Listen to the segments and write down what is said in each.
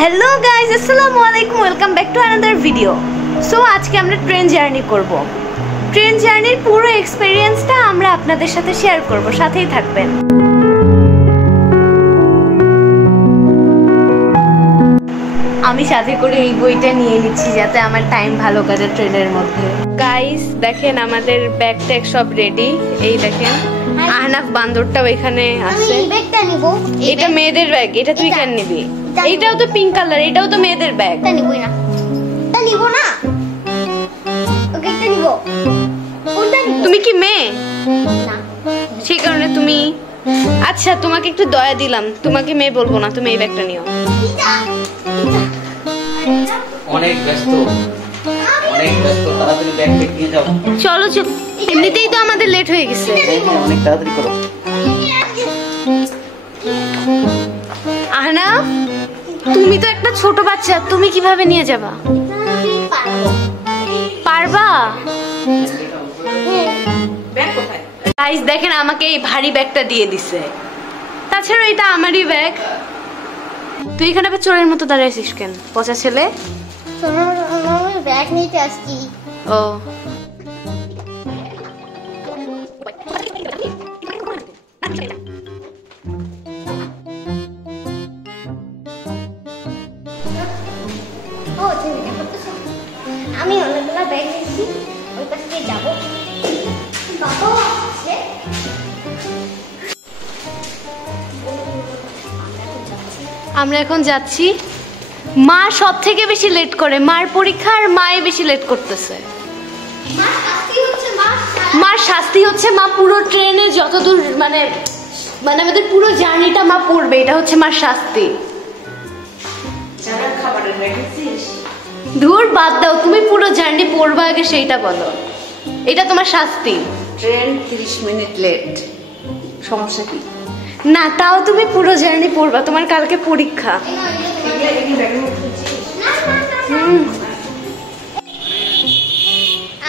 Hello guys, আসসালামু আলাইকুম, welcome back to another video. So আজকে আমরা ট্রেন জার্নি করব। ট্রেন জার্নির পুরো এক্সপেরিয়েন্সটা আমরা আপনাদের সাথে শেয়ার করব, সাথেই থাকবেন। আমি সাথে করে এই বইটা নিয়ে নিচ্ছি যাতে আমার টাইম ভালো কাটে ট্রেনের মধ্যে। গাইস দেখেন, আমাদের ব্যাগ ট্যাগ সব রেডি। এই দেখেন আহনাফ বান্দরটাও এখানে আছে। এটা মেয়েদের ব্যাগ, এটা তুই কেন নিবি? এটাও তো পিঙ্ক কালার, এটাও তো মেয়েদের ব্যাগ। এটা নিবই না, এটা নিব না। ওকে, এটা নিব। কোনটা নিব? তুমি কি মেয়ে? না, সেই কারণে তুমি, আচ্ছা তোমাকে একটু দয়া দিলাম, তোমাকে মেয়ে বলবো না, তুমি এই ব্যাগটা নিও। অনেক ব্যস্ত, তাড়াতাড়ি ব্যাগ প্যাক নিয়ে যাও। চলো চল, এমনিতেই তো আমাদের লেট হয়ে গেছে। অনেক তাড়াতাড়ি করো। আহনাফ, তুমি তো একটা ছোট বাচ্চা, তুমি কিভাবে নিয়ে যাবা? পারবা? গাইস দেখেন, আমাকে এই ভারী ব্যাগটা দিয়ে দিছে। তাছাড়া এটা আমারই ব্যাগ। তুই এখানে আবার চোরের মতো দাঁড়িয়ে আছিস কেন, পচা ছেলে? আমি ব্যাগ নিতে আসছি। ও আমি অনেকগুলো ব্যাগ নিয়েছি, ওই পাশ দিয়ে যাবো। বাবা আসছে। আমরা এখন যাচ্ছি। মা সব থেকে বেশি লেট করে, মার পরীক্ষা আর মায়ে বেশি লেট করতেছে। মার শাস্তি হচ্ছে মা পুরো ট্রেনে যতদূর মানে আমাদের পুরো জার্নিটা মা পড়বে, এটা হচ্ছে মার শাস্তি। ধুর বাদ দাও, তুমি পুরো জার্নি পড়বা আগে সেইটা বলো, এটা তোমার শাস্তি। ট্রেন 30 মিনিট লেট, সমস্যা কি? না, তাও তুমি পুরো জার্নি পড়বা, তোমার কালকে পরীক্ষা।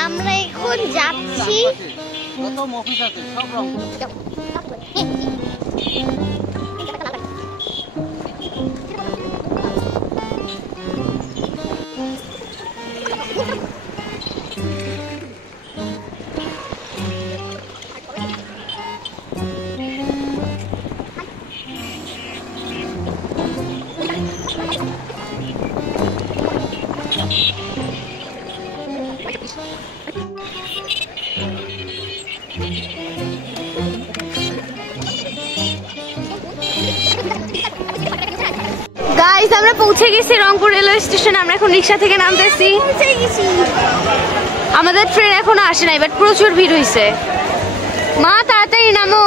আমরা এখন যাচ্ছি। গাইস, আমরা পৌঁছে গেছি রংপুর রেলওয়ে স্টেশন। আমরা এখন রিক্সা থেকে নামতেছি। আমাদের ট্রেন এখনো আসে নাই, বাট প্রচুর ভিড় হইছে। মা তাড়াতাড়ি নামো।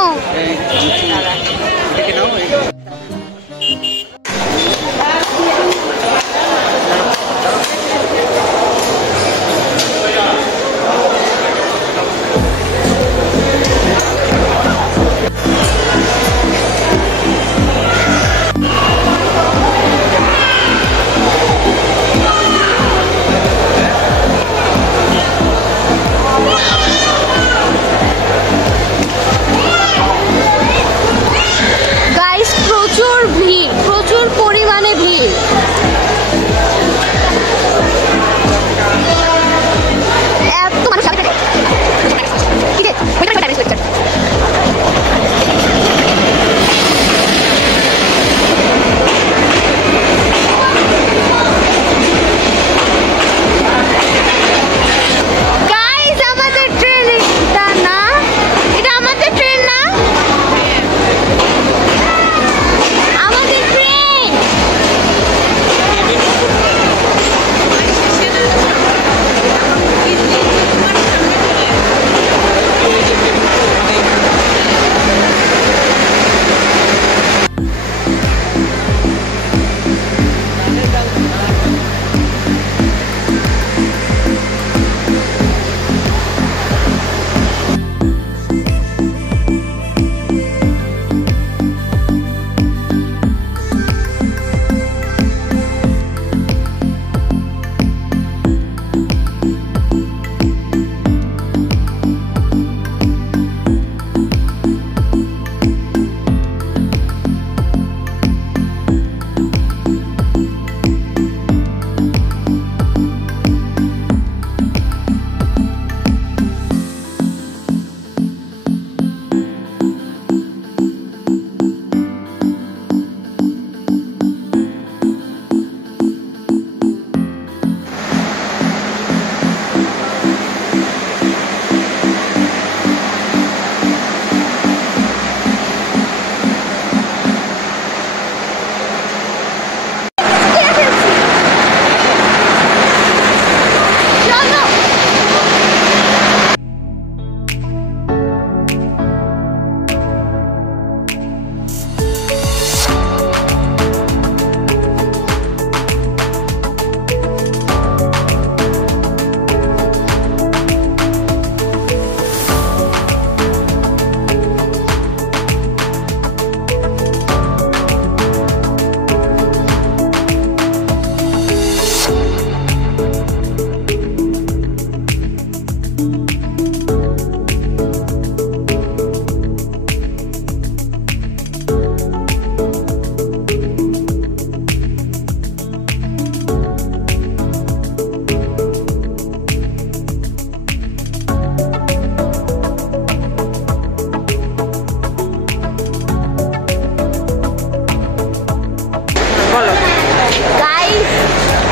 গাইস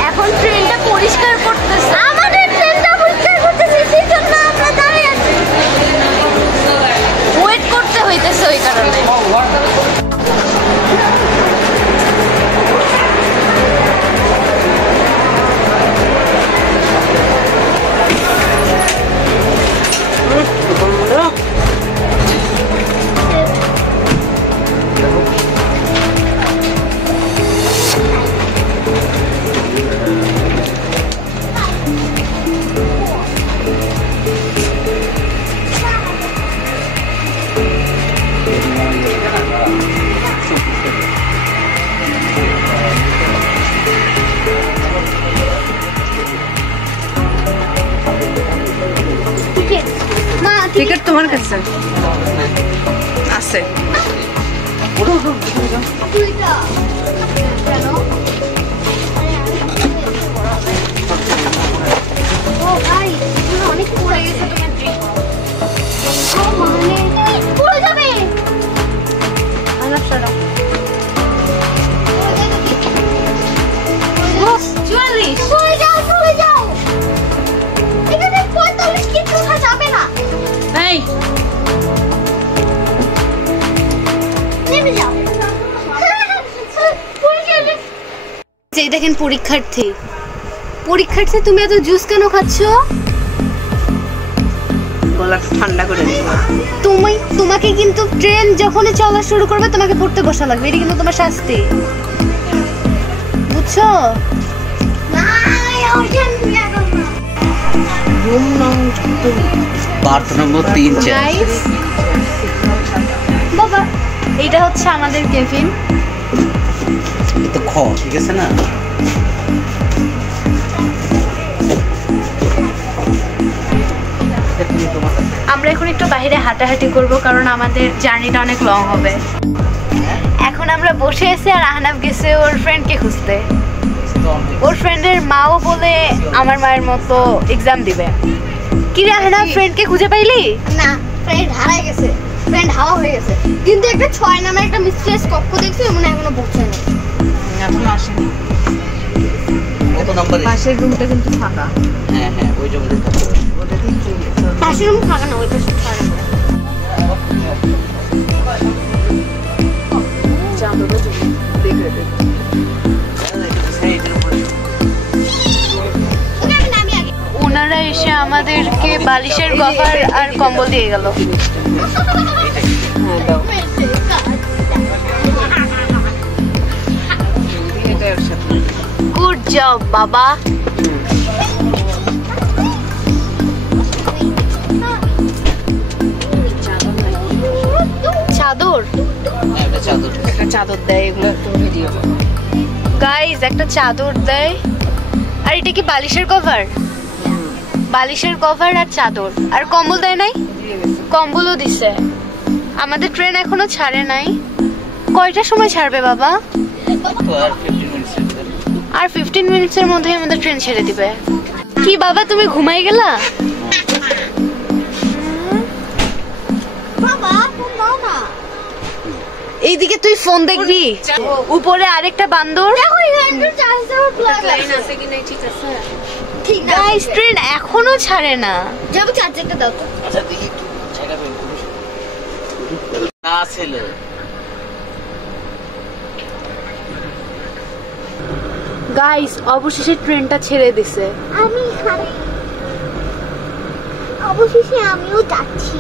এখন ট্রেনটা পরিষ্কার করতেছে, আমাদের ট্রেনটা পরিষ্কার করতেছে, সেই জন্য আমরা দাঁড়িয়ে আছি, ওয়েট করতে হইতেছে ওই কারণে। টিকিট তোমার কাছে আছে? অনেক পড়ে গেছে তোমার পড়ে যাবে। চলে যাও চলে যাও, এখানে 45 কিছু যাবে না। এই নেমে যাও। এই দেখেন পরীক্ষার্থী, পরীক্ষার্থী তুমি এত জুস কেন খাচ্ছ? গলা ঠান্ডা করে তোমাকে কিন্তু ট্রেন যখনই চলা শুরু করবে তোমাকে পড়তে বসা লাগবে, এটা কিন্তু তোমার শাস্তি, বুঝছো? রুম বার্থ নম্বর 3-4। গাইস বাবা এটা হচ্ছে আমাদের কেবিন। তো খ ঠিক আছে না? আমরা এখন একটু বাইরে হাঁটাহাঁটি করব কারণ আমাদের জার্নিটা অনেক লং হবে। এখন আমরা বসে আছি আর আহনাফ গেছে ওর ফ্রেন্ডকে খুঁজতে। ওর ফ্রেন্ডের মাও বলে আমার মায়ের মতো এক্সাম দিবে। কি রে আহনাফ, ফ্রেন্ডকে খুঁজে পাইলি? না, ফ্রেন্ড হারাই গেছে, ফ্রেন্ড হাওয়া হয়ে গেছে। কিন্তু একটা 6 নামে একটা মিস্ট্রেস কক্ষ দেখছি, মনে এখনো পৌঁছায়নি। এখনো আসেনি। কত নম্বরে? পাশের রুমটা কিন্তু ফাঁকা। হ্যাঁ হ্যাঁ, ওই জমিতে থাকবে। ওটা কিন্তু পাশের রুম ফাঁকা না, ওই পাশে 6 নাম্বার। চাঁদটা দেখে দেখে ওনারা এসে আমাদেরকে বালিশের কভার আর কম্বল দিয়ে গেল। হ্যাঁ দাও, এটা এর সাথে। গুড জব বাবা। চাদর, একটা চাদর। একটা চাদর দেয়, এগুলো একটু ভিডিও। গাইস একটা চাদর দেয়। আর এটা কি বালিশের কভার? বালিশের কভার আর চাদর আর কম্বল দেয় নাই? কম্বলও দিছে। আমাদের ট্রেন এখনো ছাড়ে নাই। কয়টার সময় ছাড়বে বাবা? তো আর 15 মিনিটস। আর 15 মিনিটসের মধ্যে আমাদের ট্রেন ছেড়ে দিবে। কি বাবা তুমি ঘুমাই গেলা? বাবা ফোন দাও না। এইদিকে তুই ফোন দেখবি, উপরে আরেকটা বান্দর। দেখো এখানে চার্জ দেওয়ার প্লাগ আছে কিনা ঠিক আছে। ঠিক না, গাইস ট্রেন এখনো ছাড়ে না। যাবো চার্জারটা দাও তো। আচ্ছা দেখি একটু জায়গা বের করো। না ছিল। গাইস অবশেষে ট্রেনটা ছেড়ে দিছে। আমি হারাই, অবশেষে আমিও যাচ্ছি।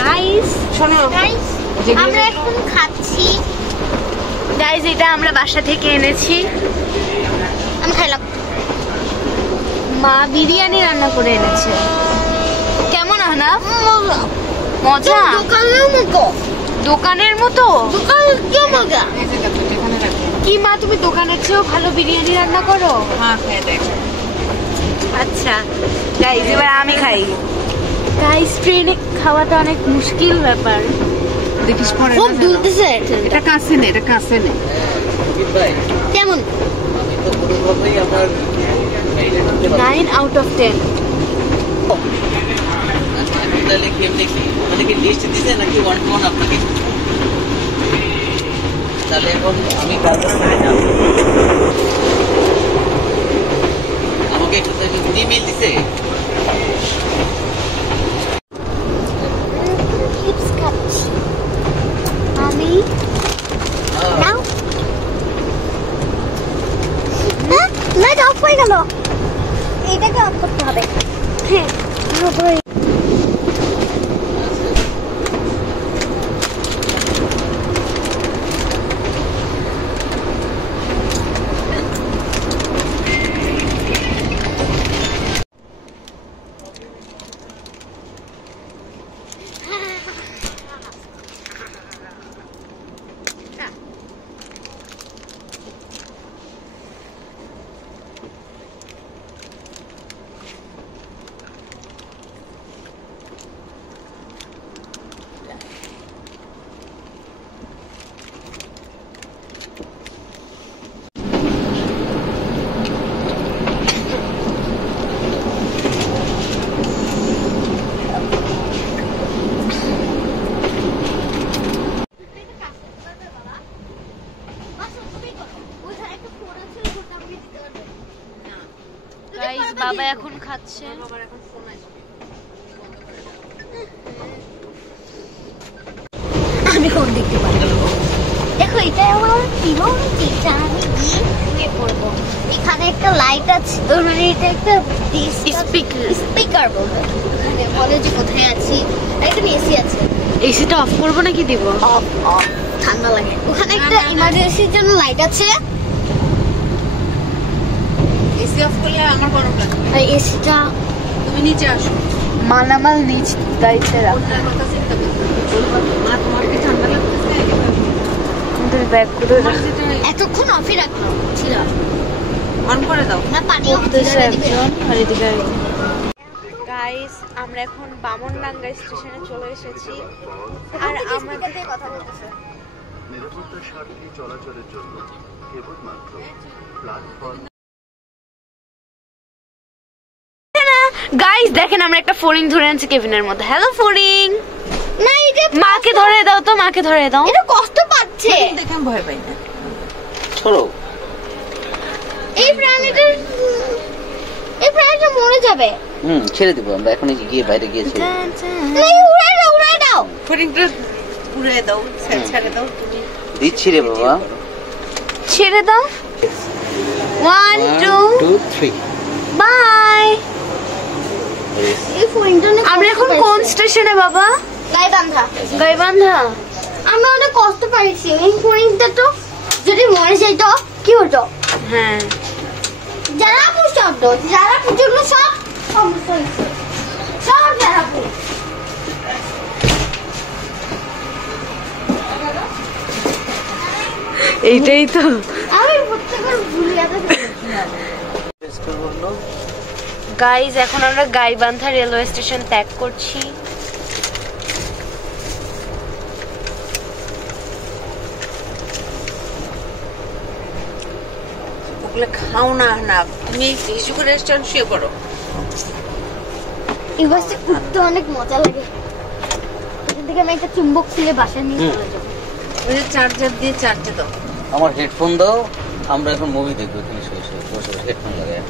গাইস শোনো, গাইস আমরা এখন খাচ্ছি। গাইস এটা আমরা বাসা থেকে এনেছি। আমি খাইলাম। মা বিরিয়ানি রান্না করে এনেছে। কেমন আহনাফ? মজা? দোকানের মতো, দোকানের মতো? দোকানের কি মজা। কি মা তুমি দোকানের চেয়েও ভালো বিরিয়ানি রান্না করো? হ্যাঁ খেয়ে দেখ। আচ্ছা গাইস এবার আমি খাই। গাইস ট্রেনে খাওয়াটা অনেক মুশকিল ব্যাপার। দেখিস পরে। খুব দুলতেছে। এটা কাছে নে, এটা কাছে নে। সুমিত ভাই, কেমন? আমি তো কোনোভাবেই আপনার গাড়িটা করতে পারবো না। 9 out of 10। এখন তাহলে কেমনি কি মানে কি লিস্ট দিছে নাকি 1 to 1 আপনাকে? তাহলে এখন আমি কাজ করে যাব। আমাকে একটু ইমেল দিছে। চিপস খাচ্ছি আমি। নাও লাইট অফ হয়ে গেল, এটাকে অফ করতে হবে। হ্যাঁ পুরোপুরি। গাইস বাবা এখন খাচ্ছে। আমি কোন দেখতে পারি? দেখো এটা আমার প্রিয় যেটা আমি দিয়ে শুয়ে পড়বো। এখানে একটা লাইট আছে, মানে এটা একটা স্পিকার বলবো। এখানে বলে যে কোথায় আছি। একটা এসি আছে। এসিটা অফ করবো নাকি দিব? অফ অফ, ঠান্ডা লাগে। ওখানে একটা ইমার্জেন্সির জন্য লাইট আছে। এসি অফ করলে আমার গরম লাগে। আর এসিটা তুমি নিচে আসো। মালামাল নিচ দায়িত্বে রাখো। ওটার কথা চিন্তা করতে হবে। মা তোমার কি ঠান্ডা লাগতেছে? আমাদের ব্যাগ করে এতক্ষণ অফই রাখলাম ছিল। অন করে দাও। না পানি অফ করতেছে করে দিবে। একজন আর এদিকে গাইস আমরা এখন বামনডাঙ্গা স্টেশনে চলে এসেছি। আর আমাদের কথা বলতেছে। নিরাপত্তার স্বার্থে চলাচলের জন্য কেবলমাত্র প্ল্যাটফর্ম গাইস দেখেন আমরা একটা ফড়িং ধরে আনছি কেবিনের মধ্যে। হ্যালো ফড়িং। না এটা মাকে ধরে দাও তো, মাকে ধরে দাও। এটা কষ্ট পাচ্ছে। দেখে আমি ভয় পাই না। ছড়ো। এই প্রাণীটা মরে যাবে। ছেড়ে দিব আমরা এখন গিয়ে বাইরে গিয়েছি। না উড়াই দাও। ফরিংটা উড়ে দাও, ছেড়ে দাও তুমি। দিচ্ছি রে বাবা। ছেড়ে দাও। 1 2 3 বাই। এই ফোনটা না আমরা এখন কোন স্টেশনে বাবা? গাইবান্ধা। গাইবান্ধা। আমরা অনেক কষ্ট পাইছি। এই ফোনটা তো যদি মরে যাইতো কি হতো? হ্যাঁ যারা পুষত, যারা পুজোর সব সমস্যা হয়েছে। সব যারা পুষ। এইটাই তো। আমি প্রত্যেকবার ভুলে যাচ্ছি। গাইজ এখন আমরা গাইবান্ধা রেলওয়ে স্টেশন ত্যাগ করছি। ওগুলো খাও না না, তুমি ইস্যু করে রেস্টুরেন্ট শুয়ে পড়ো। এই বাসে উঠতে অনেক মজা লাগে। এখান থেকে আমি একটা চুম্বক খুলে বাসায় নিয়ে চলে যাবো। ওই যে চার্জার দিয়ে চার্জে দাও। আমার হেডফোন দাও, আমরা এখন মুভি দেখবো। এখানে শুয়ে শুয়ে বসে বসে হেডফোন লাগায়।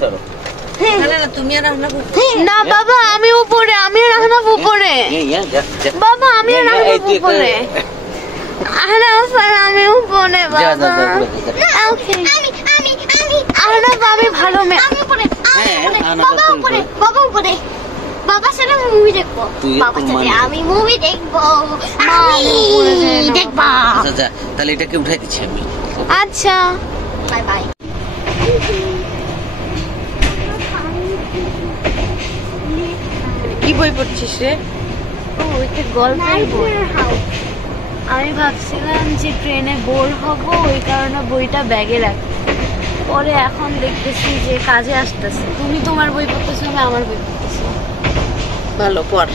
চলো। তাহলে না তুমি আর আমরা না বাবা আমি উপরে, আমি আর আহনাফ উপরে। বাবা আমি আর আহনাফ উপরে। আহনাফ আর আমি উপরে বাবা। ওকে আহনাফ আমি ভালো মেয়ে। আমি উপরে, আমি হ্যাঁ, উপরে, আহনাফ বাবা তুই উপরে, উপরে। বাবা উপরে। বাবার সাথে আমি মুভি দেখবো। তুই বাবার তোর সাথে মা আমি মুভি দেখবো। মা, আমি উপরে যাই না। দেখবো। আচ্ছা যা, তাহলে এটাকে উঠাই দিচ্ছি আমি। আচ্ছা বাই বাই। কি বই পড়ছিস রে? ও ওইটা গল্পের বই। আমি ভাবছিলাম যে ট্রেনে বোর হব, ওই কারণে বইটা ব্যাগে রাখি। পরে এখন দেখতেছি যে কাজে আসতেছে। তুমি তোমার বই পড়তেছো, আমি আমার বই পড়তেছি। ভালো পড়।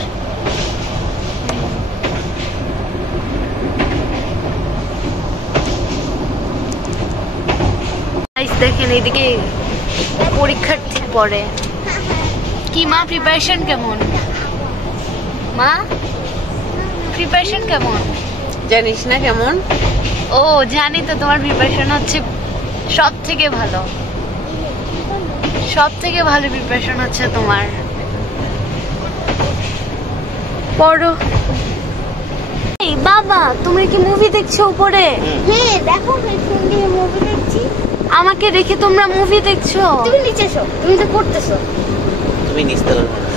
দেখেন এদিকে পরীক্ষার্থী পড়ে। কি মা প্রিপারেশন কেমন? মা প্রিপারেশন কেমন? জানিস না কেমন? ও জানি তো, তোমার প্রিপারেশন হচ্ছে সব থেকে ভালো, সব থেকে ভালো প্রিপারেশন হচ্ছে তোমার। পড়ো। এই বাবা, তুমি কি মুভি দেখছো উপরে? হ্যাঁ দেখো, ফোন দিয়ে মুভি দেখছি। আমাকে রেখে তোমরা মুভি দেখছো? তুমি নিচে এসো, তুমি তো পড়তেছো। তুমি নিস্তালার মানুষ।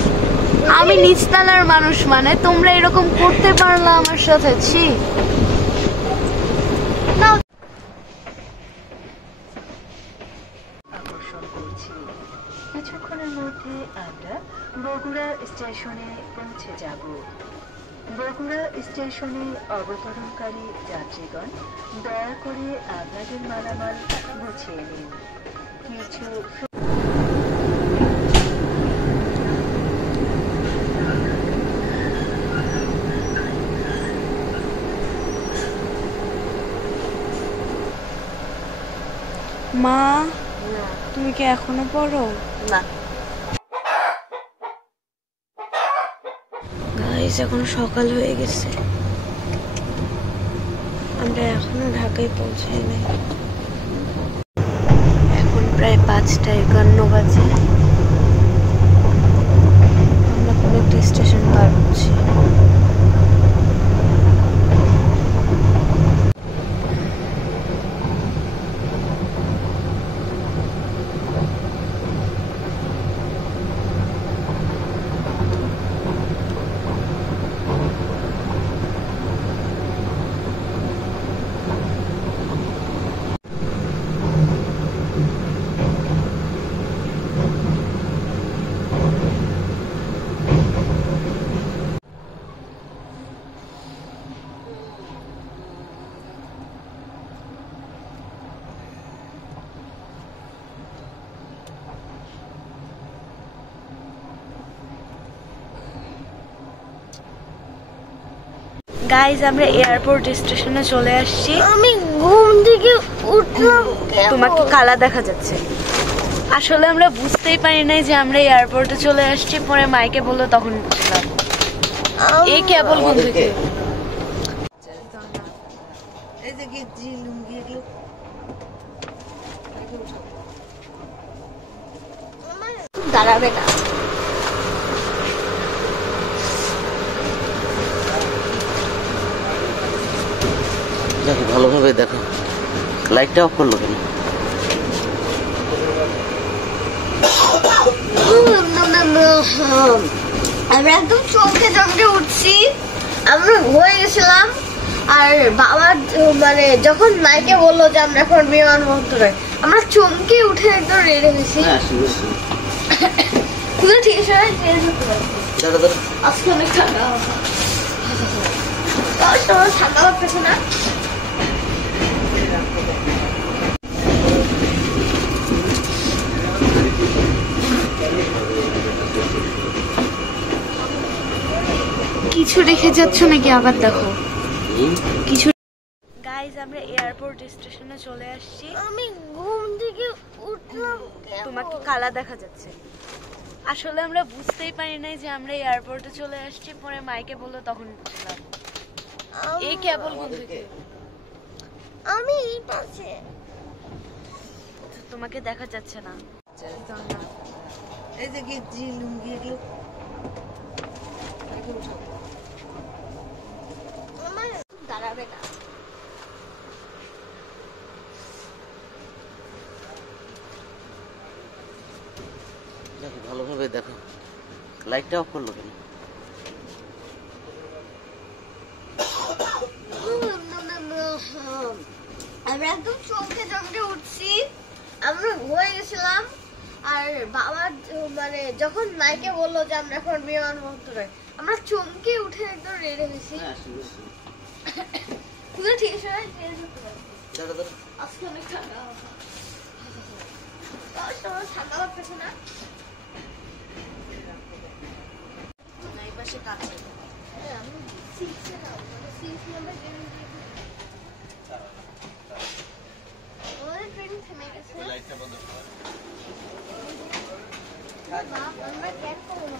আমি নিচতলার মানুষ মানে তোমরা এরকম করতে পারলা আমার সাথে? ছি। আকর্ষণ করছি। কিছুক্ষণের মধ্যে আমরা বগুড়া স্টেশনে পৌঁছে যাব। বগুড়া স্টেশনে অবতরণকারী যাত্রীগণ দয়া করে আপনাদের মালামাল গুছিয়ে নিন। কিছু মা, তুমি কি এখনো পড়ো? না। গাইস, এখন সকাল হয়ে গেছে, আমরা এখনো ঢাকায় পৌঁছাই নাই। এখন প্রায় 5:51 বাজে। আমরা কোনো একটা স্টেশন পার হচ্ছি। গাইজ, আমরা এয়ারপোর্ট স্টেশনে চলে আসছি। আমি ঘুম থেকে উঠলাম, তোমাকে কালা দেখা যাচ্ছে। আসলে আমরা বুঝতেই পারি নাই যে আমরা এয়ারপোর্টে চলে আসছি, পরে মাইকে বললো তখন বুঝলাম। এই কেবল ঘুম থেকে দাঁড়াবে না। দেখো ভালোভাবে দেখো, লাইটটা অফ করলো কেন? আমরা একদম চমকে চমকে উঠছি, আমরা হয়ে গেছিলাম। আর বাবা মানে যখন মাইকে বললো যে আমরা এখন বিমানবন্দরে, আমরা চমকে উঠে একদম রেডি হয়েছি। খুলে ঠিক আছে, আজকে অনেক ঠান্ডা, ঠান্ডা লাগতেছে না? কিছু রেখে যাচ্ছ নাকি? আবার দেখো কিছু। গাইজ, আমরা এয়ারপোর্ট স্টেশনে চলে আসছি। আমি ঘুম থেকে উঠলাম, তোমাকে কালা দেখা যাচ্ছে। আসলে আমরা বুঝতেই পারি নাই যে আমরা এয়ারপোর্টে চলে আসছি, পরে মাইকে বললো তখন বুঝলাম। এই কেবল ঘুম থেকে আমি পাশে, তোমাকে দেখা যাচ্ছে না। এই যে গেঞ্জি লুঙ্গি এগুলো আমার দাঁড়াবে না। দেখো ভালোভাবে দেখো, লাইটটা অফ করলো কেন? আমরা একদম চমকে চমকে উঠছি, আমরা হয়ে গেছিলাম। আর বাবা মানে যখন মাইকে বললো যে আমরা এখন বিমানবন্দরে, আমরা চমকে উঠে একদম রেডি হয়েছি। খুলে ঠিক আছে, আজকে অনেক ঠান্ডা, ঠান্ডা লাগতেছে না? এই পাশে কাছে আমি সিক্সে না, মানে 6 নাম্বার ট্রেন থেমে গেছে। আমরা ক্যান করবো